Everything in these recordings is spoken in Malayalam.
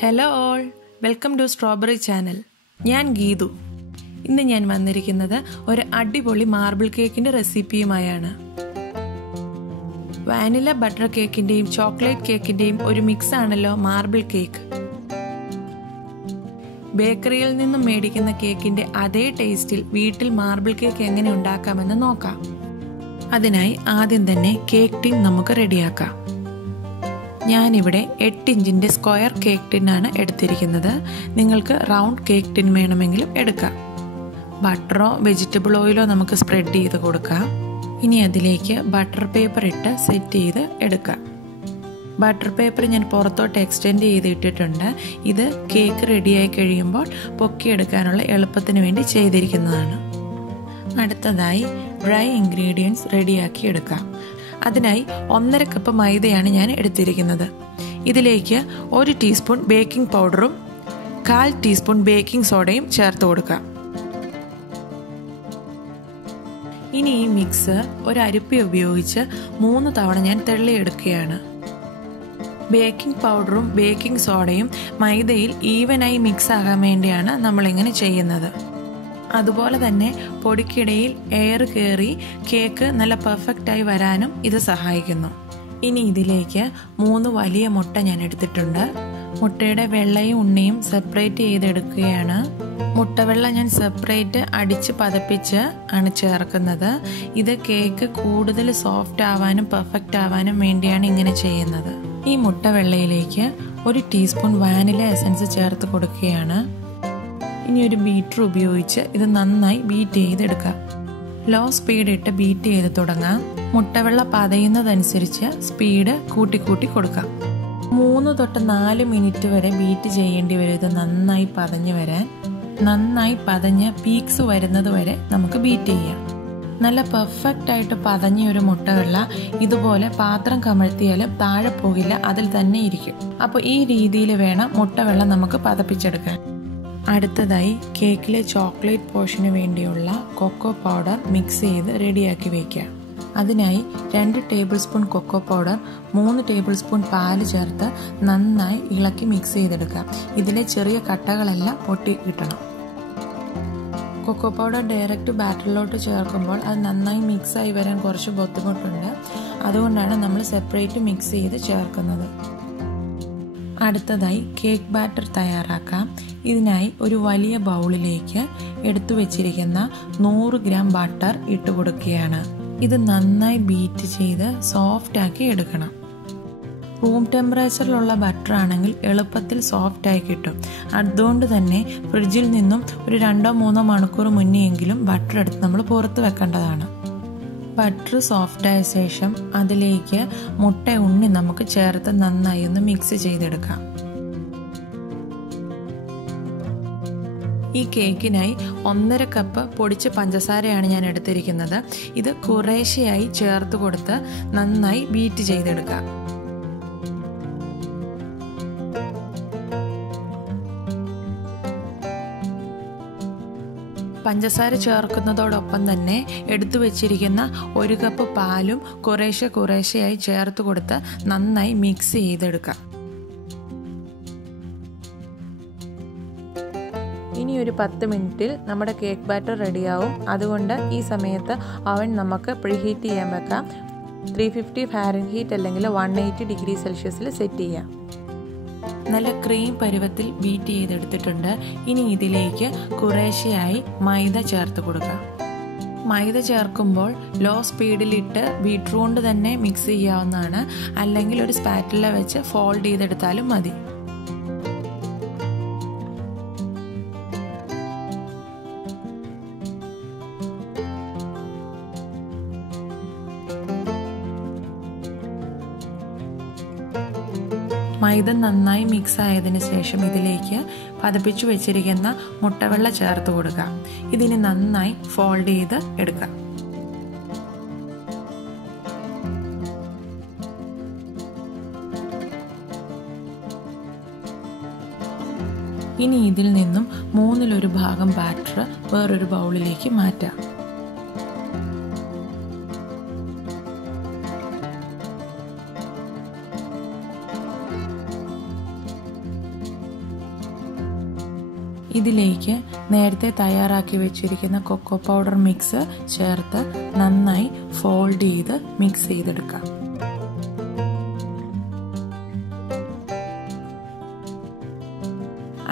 Hello all, welcome to Strawberry Channel. ഞാൻ ഗീതു. ഇന്ന് ഞാൻ വന്നിരിക്കുന്നത് ഒരു അടിപൊളി മാർബിൾ കേക്കിന്റെ റെസിപ്പിയുമായാണ്. വാനില ബട്ടർ കേക്കിന്റെയും ചോക്ലേറ്റ് കേക്കിന്റെയും ഒരു മിക്സ് ആണല്ലോ മാർബിൾ കേക്ക്. ബേക്കറിയിൽ നിന്നും മേടിക്കുന്ന കേക്കിന്റെ അതേ ടേസ്റ്റിൽ വീട്ടിൽ മാർബിൾ കേക്ക് എങ്ങനെ ഉണ്ടാക്കാമെന്ന് നോക്കാം. അതിനായി ആദ്യം തന്നെ കേക്ക് ടിൻ നമുക്ക് റെഡിയാക്കാം. ഞാനിവിടെ 8 ഇഞ്ചിന്റെ സ്ക്വയർ കേക്ക് ടിന്നാണ് എടുത്തിരിക്കുന്നത്. നിങ്ങൾക്ക് റൗണ്ട് കേക്ക് ടിൻ വേണമെങ്കിലും എടുക്കാം. ബട്ടറോ വെജിറ്റബിൾ ഓയിലോ നമുക്ക് സ്പ്രെഡ് ചെയ്ത് കൊടുക്കാം. ഇനി അതിലേക്ക് ബട്ടർ പേപ്പർ ഇട്ട് സെറ്റ് ചെയ്ത് എടുക്കാം. ബട്ടർ പേപ്പർ ഞാൻ പുറത്തോട്ട് എക്സ്റ്റെൻഡ് ചെയ്ത് ഇട്ടിട്ടുണ്ട്. ഇത് കേക്ക് റെഡിയായി കഴിയുമ്പോൾ പൊക്കിയെടുക്കാനുള്ള എളുപ്പത്തിന് വേണ്ടി ചെയ്തിരിക്കുന്നതാണ്. അടുത്തതായി ഡ്രൈ ഇൻഗ്രീഡിയൻസ് റെഡിയാക്കി എടുക്കാം. അതിനായി 1.5 കപ്പ് മൈദയാണ് ഞാൻ എടുത്തിരിക്കുന്നത്. ഇതിലേക്ക് 1 ടീസ്പൂൺ ബേക്കിംഗ് പൗഡറും 1/4 ടീസ്പൂൺ ബേക്കിംഗ് സോഡയും ചേർത്ത് കൊടുക്കാം. ഇനി ഈ മിക്സ് ഒരു അരിപ്പ ഉപയോഗിച്ച് 3 തവണ ഞാൻ തെള്ളിയെടുക്കുകയാണ്. ബേക്കിംഗ് പൗഡറും ബേക്കിംഗ് സോഡയും മൈദയിൽ ഈവനായി മിക്സ് ആകാൻ വേണ്ടിയാണ് നമ്മളിങ്ങനെ ചെയ്യുന്നത്. അതുപോലെ തന്നെ പൊടിക്കിടയിൽ എയർ കയറി കേക്ക് നല്ല പെർഫെക്റ്റായി വരാനും ഇത് സഹായിക്കുന്നു. ഇനി ഇതിലേക്ക് 3 വലിയ മുട്ട ഞാൻ എടുത്തിട്ടുണ്ട്. മുട്ടയുടെ വെള്ളയും ഉണ്ണിയും സെപ്പറേറ്റ് ചെയ്തെടുക്കുകയാണ്. മുട്ടവെള്ള ഞാൻ സെപ്പറേറ്റ് അടിച്ച് പതപ്പിച്ച് ആണ് ചേർക്കുന്നത്. ഇത് കേക്ക് കൂടുതൽ സോഫ്റ്റ് ആവാനും പെർഫെക്റ്റ് ആവാനും വേണ്ടിയാണ് ഇങ്ങനെ ചെയ്യുന്നത്. ഈ മുട്ടവെള്ളയിലേക്ക് 1 ടീസ്പൂൺ വാനില എസൻസ് ചേർത്ത് കൊടുക്കുകയാണ്. ഇനി ഒരു ബീറ്റർ ഉപയോഗിച്ച് ഇത് നന്നായി ബീറ്റ് ചെയ്തെടുക്കാം. ലോ സ്പീഡ് ഇട്ട് ബീറ്റ് ചെയ്ത് തുടങ്ങാം. മുട്ടവെള്ള പതയുന്നതനുസരിച്ച് സ്പീഡ് കൂട്ടി കൊടുക്കാം. 3 തൊട്ട് 4 മിനിറ്റ് വരെ ബീറ്റ് ചെയ്യേണ്ടി വരും. ഇത് നന്നായി പതഞ്ഞു വരാൻ. നന്നായി പതഞ്ഞ് പീക്സ് വരുന്നത് വരെ നമുക്ക് ബീറ്റ് ചെയ്യാം. നല്ല പെർഫെക്റ്റ് ആയിട്ട് പതഞ്ഞ ഒരു മുട്ടവെള്ള ഇതുപോലെ പാത്രം കമഴ്ത്തിയാലും താഴെ പോകില്ല, അതിൽ തന്നെ ഇരിക്കും. അപ്പോൾ ഈ രീതിയിൽ വേണം മുട്ടവെള്ള നമുക്ക് പതപ്പിച്ചെടുക്കാൻ. അടുത്തതായി കേക്കിലെ ചോക്ലേറ്റ് പോർഷന് വേണ്ടിയുള്ള കൊക്കോ പൗഡർ മിക്സ് ചെയ്ത് റെഡിയാക്കി വയ്ക്കുക. അതിനായി 2 tablespoon cocoa powder 3 tablespoon പാല് ചേർത്ത് നന്നായി ഇളക്കി മിക്സ് ചെയ്തെടുക്കുക. ഇതിലെ ചെറിയ കട്ടകളെല്ലാം പൊട്ടി കിട്ടണം. കൊക്കോ പൗഡർ ഡയറക്റ്റ് ബാറ്ററിലോട്ട് ചേർക്കുമ്പോൾ അത് നന്നായി മിക്സായി വരാൻ കുറച്ച് ബുദ്ധിമുട്ടുണ്ട്. അതുകൊണ്ടാണ് നമ്മൾ സെപ്പറേറ്റ് മിക്സ് ചെയ്ത് ചേർക്കുന്നത്. അടുത്തതായി കേക്ക് ബാറ്റർ തയ്യാറാക്കാം. ഇതിനായി ഒരു വലിയ ബൗളിലേക്ക് എടുത്തു വെച്ചിരിക്കുന്ന 100 ഗ്രാം ബട്ടർ ഇട്ട് കൊടുക്കുകയാണ്. ഇത് നന്നായി ബീറ്റ് ചെയ്ത് സോഫ്റ്റ് ആക്കി എടുക്കണം. റൂം ടെമ്പറേച്ചറിലുള്ള ബട്ടർ ആണെങ്കിൽ എളുപ്പത്തിൽ സോഫ്റ്റ് ആയി കിട്ടും. അതുകൊണ്ട് തന്നെ ഫ്രിഡ്ജിൽ നിന്നും ഒരു 2-3 മണിക്കൂർ മുന്നെയെങ്കിലും ബട്ടർ എടുത്ത് നമ്മൾ പുറത്ത് വെക്കേണ്ടതാണ്. ബട്ടർ സോഫ്റ്റായ ശേഷം അതിലേക്ക് മുട്ട ഉണ്ണി നമുക്ക് ചേർത്ത് നന്നായി ഒന്ന് മിക്സ് ചെയ്തെടുക്കാം. ഈ കേക്കിനായി 1.5 കപ്പ് പൊടിച്ച പഞ്ചസാരയാണ് ഞാൻ എടുത്തിരിക്കുന്നത്. ഇത് കുറേശ്ശെയായി ചേർത്ത് കൊടുത്ത് നന്നായി ബീറ്റ് ചെയ്തെടുക്കാം. പഞ്ചസാര ചേർക്കുന്നതോടൊപ്പം തന്നെ എടുത്തു വെച്ചിരിക്കുന്ന 1 കപ്പ് പാലും കുറേശ്ശെയായി ചേർത്ത് കൊടുത്ത് നന്നായി മിക്സ് ചെയ്തെടുക്കാം. ഇനി ഒരു 10 മിനിറ്റിൽ നമ്മുടെ കേക്ക് ബാറ്റർ റെഡിയാവും. അതുകൊണ്ട് ഈ സമയത്ത് അവൻ നമുക്ക് പ്രീഹീറ്റ് ചെയ്യാൻ വെക്കാം. 350 ഫാരൻഹീറ്റ് അല്ലെങ്കിൽ 180 ഡിഗ്രി സെൽഷ്യസിൽ സെറ്റ് ചെയ്യാം. നല്ല ക്രീം പരുവത്തിൽ ബീറ്റ് ചെയ്തെടുത്തിട്ടുണ്ട്. ഇനി ഇതിലേക്ക് കുറേശ്ശെയായി മൈദ ചേർത്ത് കൊടുക്കാം. മൈദ ചേർക്കുമ്പോൾ ലോ സ്പീഡിലിട്ട് ബീറ്റർ കൊണ്ട് തന്നെ മിക്സ് ചെയ്യാവുന്നതാണ്. അല്ലെങ്കിൽ ഒരു സ്പാറ്റില വെച്ച് ഫോൾഡ് ചെയ്തെടുത്താലും മതി. മൈദ നന്നായി മിക്സ് ആയതിനു ശേഷം ഇതിലേക്ക് പതപ്പിച്ചു വെച്ചിരിക്കുന്ന മുട്ടവെള്ള ചേർത്ത് കൊടുക്കാം. ഇതിന് നന്നായി ഫോൾഡ് ചെയ്ത് എടുക്കാം. ഇനി ഇതിൽ നിന്നും 1/3 ഭാഗം ബാറ്റർ വേറൊരു ബൗളിലേക്ക് മാറ്റാം. ഇതിലേക്ക് നേരത്തെ തയ്യാറാക്കി വെച്ചിരിക്കുന്ന കൊക്കോ പൗഡർ മിക്സ് ചേർത്ത് നന്നായി ഫോൾഡ് ചെയ്ത് മിക്സ് ചെയ്തെടുക്കാം.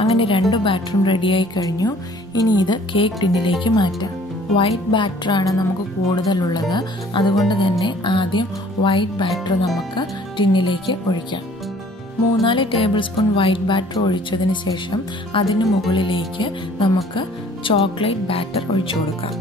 അങ്ങനെ 2 ബാറ്ററും റെഡിയായി കഴിഞ്ഞു. ഇനി ഇത് കേക്ക് ടിന്നിലേക്ക് മാറ്റാം. വൈറ്റ് ബാറ്ററാണ് നമുക്ക് കൂടുതലുള്ളത്, അതുകൊണ്ട് തന്നെ ആദ്യം വൈറ്റ് ബാറ്റർ നമുക്ക് ടിന്നിലേക്ക് ഒഴിക്കാം. 3-4 ടേബിൾ സ്പൂൺ വൈറ്റ് ബാറ്റർ ഒഴിച്ചതിന് ശേഷം അതിന് മുകളിലേക്ക് നമുക്ക് ചോക്ലേറ്റ് ബാറ്റർ ഒഴിച്ചു കൊടുക്കാം.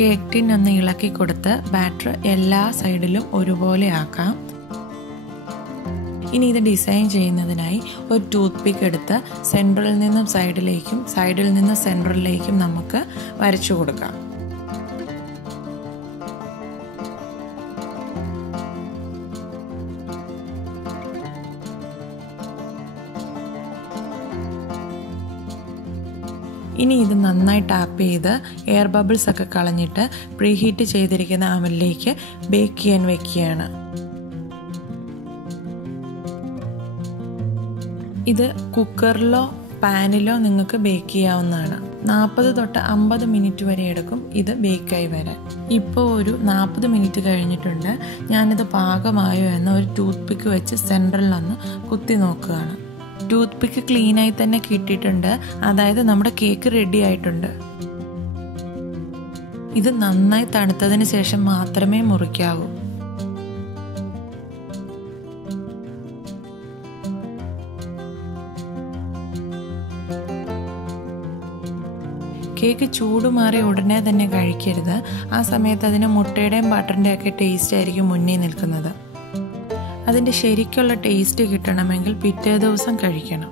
കേക്ക് ടിൻ ഒന്ന് ഇളക്കി കൊടുത്ത് ബാറ്റർ എല്ലാ സൈഡിലും ഒരുപോലെ ആക്കാം. ഇനി ഇത് ഡിസൈൻ ചെയ്യുന്നതിനായി ഒരു ടൂത്ത് പിക്ക് എടുത്ത് സെൻട്രലിൽ നിന്നും സൈഡിലേക്കും സൈഡിൽ നിന്ന് സെൻട്രലിലേക്കും നമുക്ക് വരച്ചു കൊടുക്കാം. ഇനി ഇത് നന്നായി ടാപ്പ് ചെയ്ത് എയർ ബബിൾസ് ഒക്കെ കളഞ്ഞിട്ട് പ്രീഹീറ്റ് ചെയ്തിരിക്കുന്ന അവനിലേക്ക് ബേക്ക് ചെയ്യാൻ വെക്കുകയാണ്. ഇത് കുക്കറിലോ പാനിലോ നിങ്ങൾക്ക് ബേക്ക് ചെയ്യാവുന്നതാണ്. 40 തൊട്ട് 50 മിനിറ്റ് വരെ എടുക്കും ഇത് ബേക്കായി വരാൻ. ഇപ്പോൾ ഒരു 40 മിനിറ്റ് കഴിഞ്ഞിട്ടുണ്ട്. ഞാനിത് പാകമായോ എന്ന് ഒരു ടൂത്ത് പിക്ക് വെച്ച് സെൻട്രലിലൊന്ന് കുത്തി നോക്കുകയാണ്. ടൂത്ത് പിക്ക് ക്ലീനായി തന്നെ കിട്ടിയിട്ടുണ്ട്, അതായത് നമ്മുടെ കേക്ക് റെഡി ആയിട്ടുണ്ട്. ഇത് നന്നായി തണുത്തതിന് ശേഷം മാത്രമേ മുറിക്കാവൂ. കേക്ക് ചൂടുമാറി ഉടനെ തന്നെ കഴിക്കരുത്. ആ സമയത്ത് അതിന് മുട്ടയുടെയും ബട്ടറിൻ്റെയും ഒക്കെ ടേസ്റ്റ് ആയിരിക്കും മുന്നിൽ നിൽക്കുന്നത്. അതിൻ്റെ ശരിക്കുള്ള ടേസ്റ്റ് കിട്ടണമെങ്കിൽ പിറ്റേ ദിവസം കഴിക്കണം.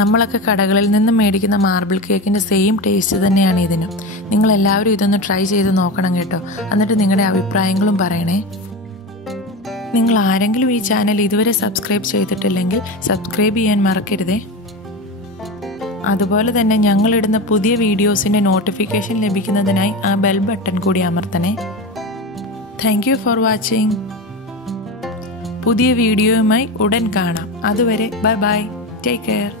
നമ്മളൊക്കെ കടകളിൽ നിന്ന് മേടിക്കുന്ന മാർബിൾ കേക്കിൻ്റെ സെയിം ടേസ്റ്റ് തന്നെയാണ് ഇതിനും. നിങ്ങളെല്ലാവരും ഇതൊന്ന് ട്രൈ ചെയ്ത് നോക്കണം കേട്ടോ. എന്നിട്ട് നിങ്ങളുടെ അഭിപ്രായങ്ങളും പറയണേ. നിങ്ങൾ ആരെങ്കിലും ഈ ചാനൽ ഇതുവരെ സബ്സ്ക്രൈബ് ചെയ്തിട്ടില്ലെങ്കിൽ സബ്സ്ക്രൈബ് ചെയ്യാൻ മറക്കരുതേ. അതുപോലെ തന്നെ ഞങ്ങളിടുന്ന പുതിയ വീഡിയോസിൻ്റെ നോട്ടിഫിക്കേഷൻ ലഭിക്കുന്നതിനായി ആ ബെൽ ബട്ടൺ കൂടി അമർത്തണേ. Thank you for watching. പുതിയ വീഡിയോയുമായി ഉടൻ കാണാം. അതുവരെ ബൈ ബൈ. Take care.